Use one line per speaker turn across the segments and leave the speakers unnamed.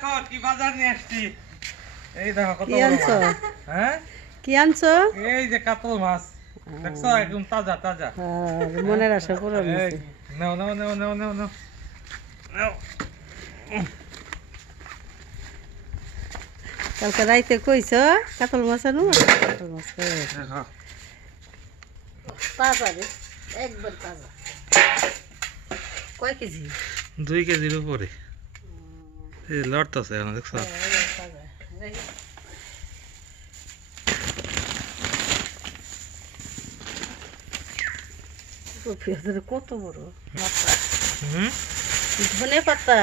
দেখো কি বাজার নিয়ে আসছি এই দেখো কত
আনছো?
হ্যাঁ?
কি আনছো?
এই যে কাতল মাছ। দেখছ? একদম তাজা তাজা।
আর মনের আশা পূরণ
এই,
হয়েছে।
নাও নাও নাও নাও নাও নাও। নাও।
কালকে রাইতে কইছ কাতল মাছ আনো? কাতল মাছ
দেখো।
তাজা রে একবার তাজা। কয় কেজি?
দুই কেজির উপরে। এই লড়তেছে এখন দেখছ?
পেঁয়াজের কত বড় পাতা
হুম?
ধনে পাতা।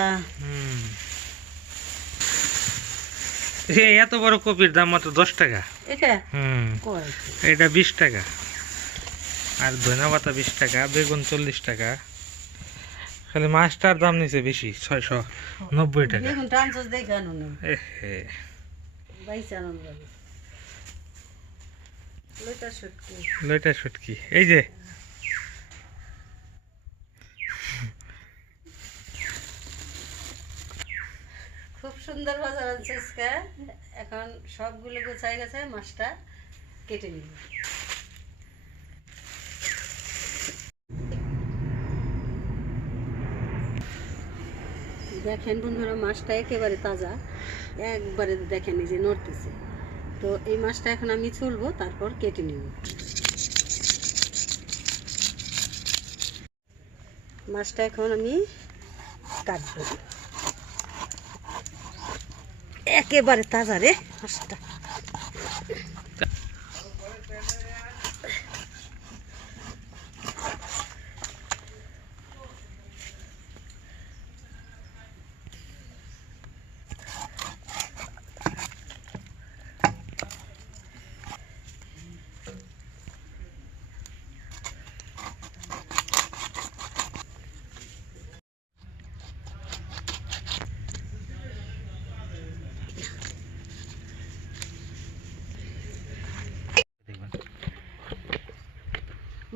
এত বড় কপির দাম মাত্র দশ টাকা।
এটা
বিশ টাকা। আর ধনা পাতা বিশ টাকা বেগুন চল্লিশ টাকা। খালি মাছটার দাম নিছে বেশি ছয়শো নব্বই টাকা।
লইটা শুটকি
এই যে।
খুব সুন্দর বাজার আছে আজকে। এখন সবগুলো গোছাই গেছে মাছটা কেটে নিব। দেখেন বন্ধুরা, মাছটা একেবারে তাজা। একবারে দেখেন এই যে নড়তেছে। তো এই মাছটা এখন আমি চুলবো তারপর কেটে নিব। মাছটা এখন আমি কাটবো। একেবারে তাজা রে মাছটা।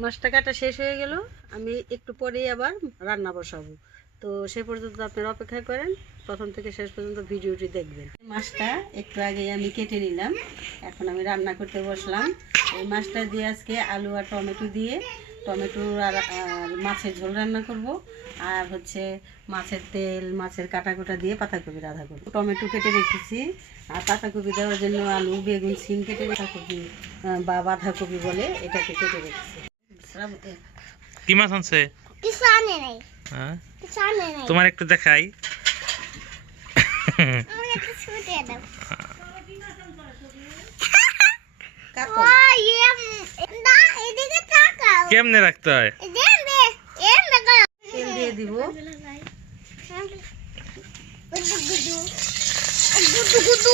মাছটা কাটা শেষ হয়ে গেল, আমি একটু পরেই আবার রান্না বসাবো। তো সে পর্যন্ত আপনারা অপেক্ষা করেন, প্রথম থেকে শেষ পর্যন্ত ভিডিওটি দেখবেন। মাছটা একটু আগে আমি কেটে নিলাম, এখন আমি রান্না করতে বসলাম। এই মাছটা দিয়ে আজকে আলু আর টমেটো দিয়ে, টমেটো আর মাছের ঝোল রান্না করব, আর হচ্ছে মাছের তেল, মাছের কাটা কোটা দিয়ে পাতাকপি রাধা করব। টমেটো কেটে রেখেছি, আর পাতাকপি দেওয়ার জন্য আলু, বেগুন, সিম কেটে পাতাকপি বা বাঁধাকপি বলে এটাকে কেটে রেখেছি।
কি মাছ আনছে?
কিছু আনে নাই।
হ্যাঁ?
কিছু আনে নাই।
তোমার একটু দেখাই। কেমনে রাখতে হয়?
দিব।
গুদু গুদু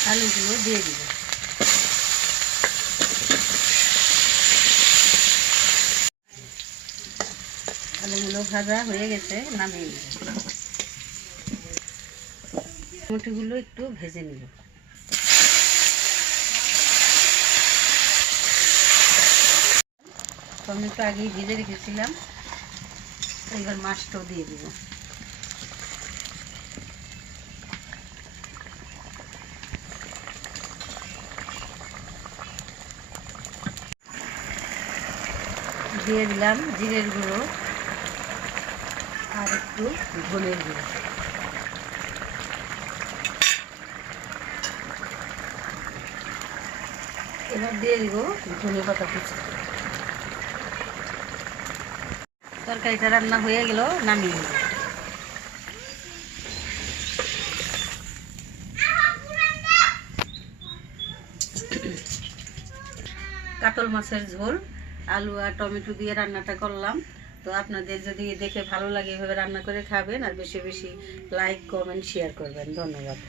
আলুগুলো দিয়ে দিব। আলুগুলো ভাজা হয়ে গেছে, নামিয়ে নিব। টমেটোগুলো একটু ভেজে নিব। টমেটো আগেই ভেজে রেখেছিলাম, এবার মাছটাও দিয়ে দিব। দিয়ে দিলাম জিরের গুঁড়ো আর একটু ধনের গুঁড়ো। এবার দিয়ে দিব ধনে পাতা কুচি। তরকারিটা রান্না হয়ে গেল, নামিয়ে নিল কাতল মাছের ঝোল। আলু আর টমেটো দিয়ে রান্নাটা করলাম। তো আপনাদের যদি দেখে ভালো লাগে এভাবে রান্না করে খাবেন, আর বেশি বেশি লাইক কমেন্ট শেয়ার করবেন। ধন্যবাদ।